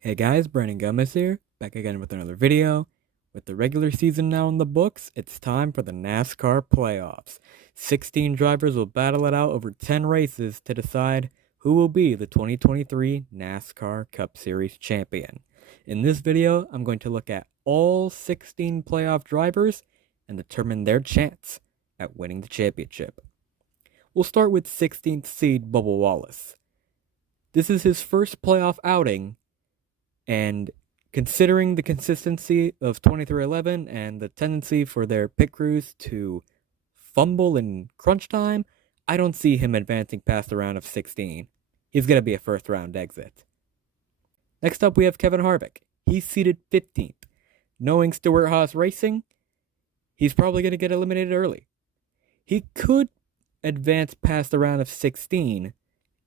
Hey guys, Brandon Gomez here, back again with another video. With the regular season now in the books, it's time for the NASCAR playoffs. 16 drivers will battle it out over 10 races to decide who will be the 2023 NASCAR Cup Series champion. In this video, I'm going to look at all 16 playoff drivers and determine their chance at winning the championship. We'll start with 16th seed Bubba Wallace. This is his first playoff outing, and considering the consistency of 2311 and the tendency for their pit crews to fumble in crunch time, I don't see him advancing past the round of 16. He's going to be a first round exit. Next up, we have Kevin Harvick. He's seated 15th. Knowing Stewart-Haas Racing, he's probably going to get eliminated early. He could advance past the round of 16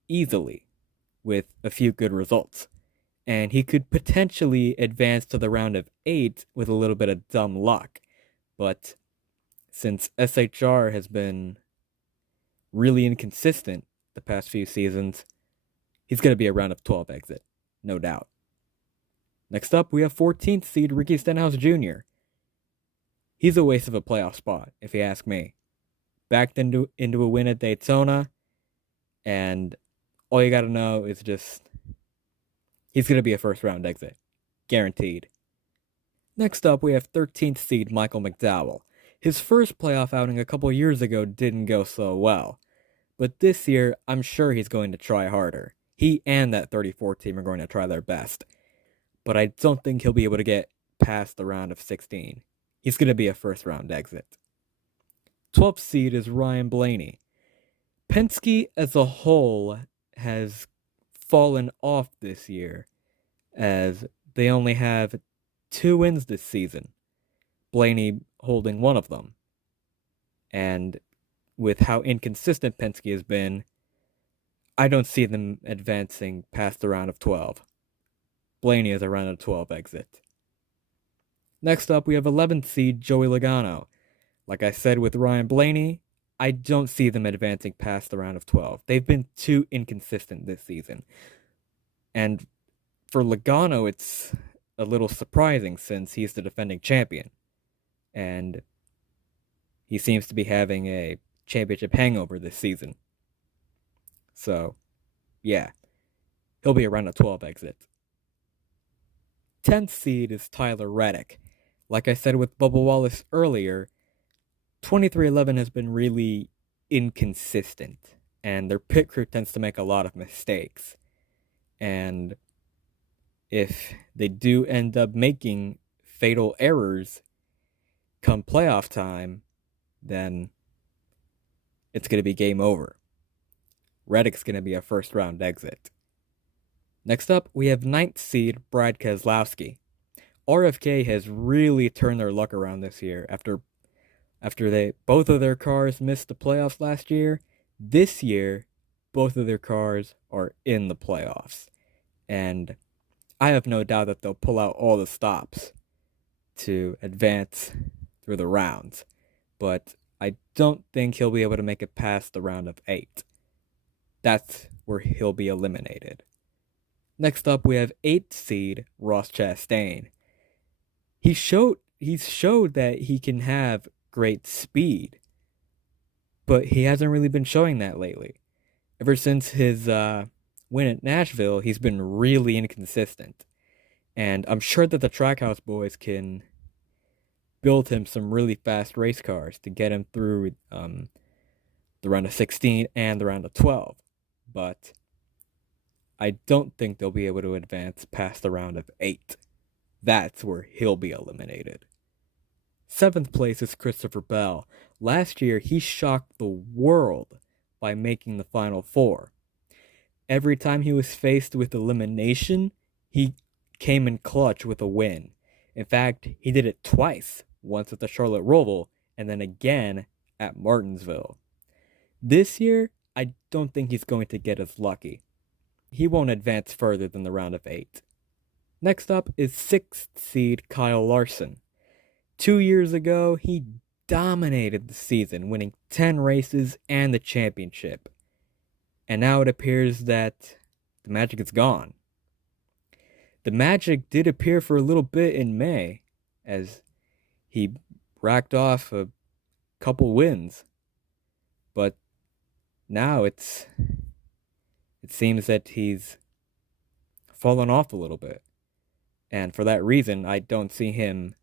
easily with a few good results. And he could potentially advance to the round of 8 with a little bit of dumb luck. But since SHR has been really inconsistent the past few seasons, he's going to be a round of 12 exit, no doubt. Next up, we have 14th seed Ricky Stenhouse Jr. He's a waste of a playoff spot, if you ask me. Backed into a win at Daytona, and all you got to know is just he's going to be a first round exit. Guaranteed. Next up, we have 13th seed Michael McDowell. His first playoff outing a couple years ago didn't go so well. But this year, I'm sure he's going to try harder. He and that 34 team are going to try their best. But I don't think he'll be able to get past the round of 16. He's going to be a first round exit. 12th seed is Ryan Blaney. Penske as a whole has fallen off this year, as they only have 2 wins this season, Blaney holding one of them. And with how inconsistent Penske has been, I don't see them advancing past the round of 12. Blaney is a round of 12 exit. Next up, we have 11th seed Joey Logano. Like I said with Ryan Blaney, I don't see them advancing past the round of 12. They've been too inconsistent this season. And for Logano, it's a little surprising since he's the defending champion. And he seems to be having a championship hangover this season. So, yeah, he'll be around a 12 exit. 10th seed is Tyler Reddick. Like I said with Bubba Wallace earlier, 2311 has been really inconsistent, and their pit crew tends to make a lot of mistakes. And if they do end up making fatal errors come playoff time, then it's going to be game over. Reddick's going to be a first round exit. Next up, we have 9th seed Brad Keselowski. RFK has really turned their luck around this year after both of their cars missed the playoffs last year. This year, both of their cars are in the playoffs. And I have no doubt that they'll pull out all the stops to advance through the rounds. But I don't think he'll be able to make it past the round of 8. That's where he'll be eliminated. Next up, we have 8th seed Ross Chastain. He's showed that he can have great speed, but he hasn't really been showing that lately. Ever since his win at Nashville, he's been really inconsistent. And I'm sure that the Trackhouse boys can build him some really fast race cars to get him through the round of 16 and the round of 12. But I don't think they'll be able to advance past the round of 8. That's where he'll be eliminated. 7th place is Christopher Bell. Last year, he shocked the world by making the Final Four. Every time he was faced with elimination, he came in clutch with a win. In fact, he did it twice, once at the Charlotte Roval, and then again at Martinsville. This year, I don't think he's going to get as lucky. He won't advance further than the round of 8. Next up is 6th seed Kyle Larson. 2 years ago, he dominated the season, winning 10 races and the championship. And now it appears that the magic is gone. The magic did appear for a little bit in May, as he racked off a couple wins. But now it seems that he's fallen off a little bit. And for that reason, I don't see him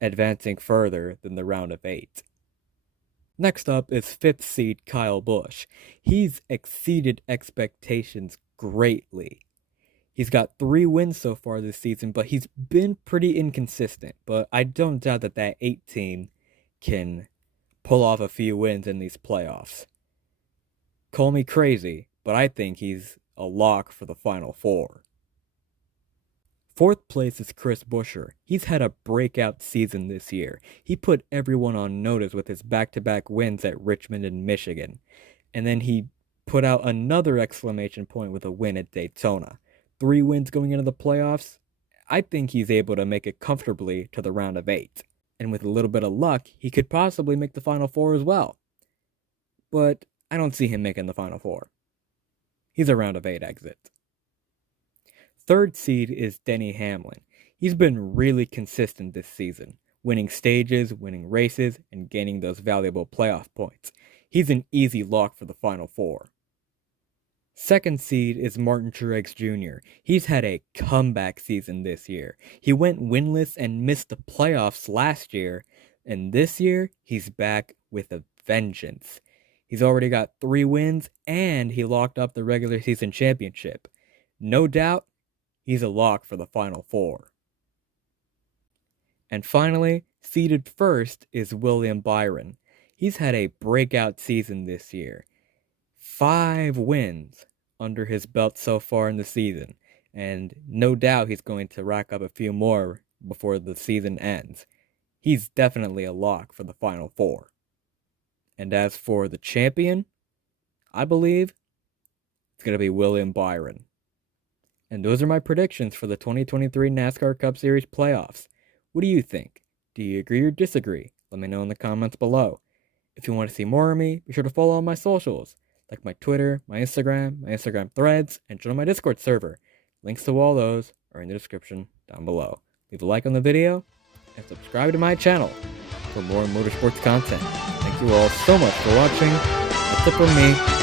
advancing further than the round of 8. Next up is 5th seed Kyle Busch. He's exceeded expectations greatly. He's got 3 wins so far this season, but he's been pretty inconsistent. But I don't doubt that 8 team can pull off a few wins in these playoffs. Call me crazy, but I think he's a lock for the Final Four. 4th place is Chris Buescher. He's had a breakout season this year. He put everyone on notice with his back-to-back wins at Richmond and Michigan. And then he put out another exclamation point with a win at Daytona. 3 wins going into the playoffs. I think he's able to make it comfortably to the round of 8. And with a little bit of luck, he could possibly make the Final Four as well. But I don't see him making the Final Four. He's a round of 8 exit. 3rd seed is Denny Hamlin. He's been really consistent this season, winning stages, winning races, and gaining those valuable playoff points. He's an easy lock for the Final Four. 2nd seed is Martin Truex Jr. He's had a comeback season this year. He went winless and missed the playoffs last year, and this year he's back with a vengeance. He's already got 3 wins, and he locked up the regular season championship. No doubt, he's a lock for the Final Four. And finally, seeded 1st is William Byron. He's had a breakout season this year. 5 wins under his belt so far in the season, and no doubt he's going to rack up a few more before the season ends. He's definitely a lock for the Final Four. And as for the champion, I believe it's going to be William Byron. And those are my predictions for the 2023 NASCAR Cup Series playoffs. What do you think? Do you agree or disagree? Let me know in the comments below. If you want to see more of me, be sure to follow all my socials, like my Twitter, my Instagram threads, and join my Discord server. Links to all those are in the description down below. Leave a like on the video, and subscribe to my channel for more motorsports content. Thank you all so much for watching. That's it from me.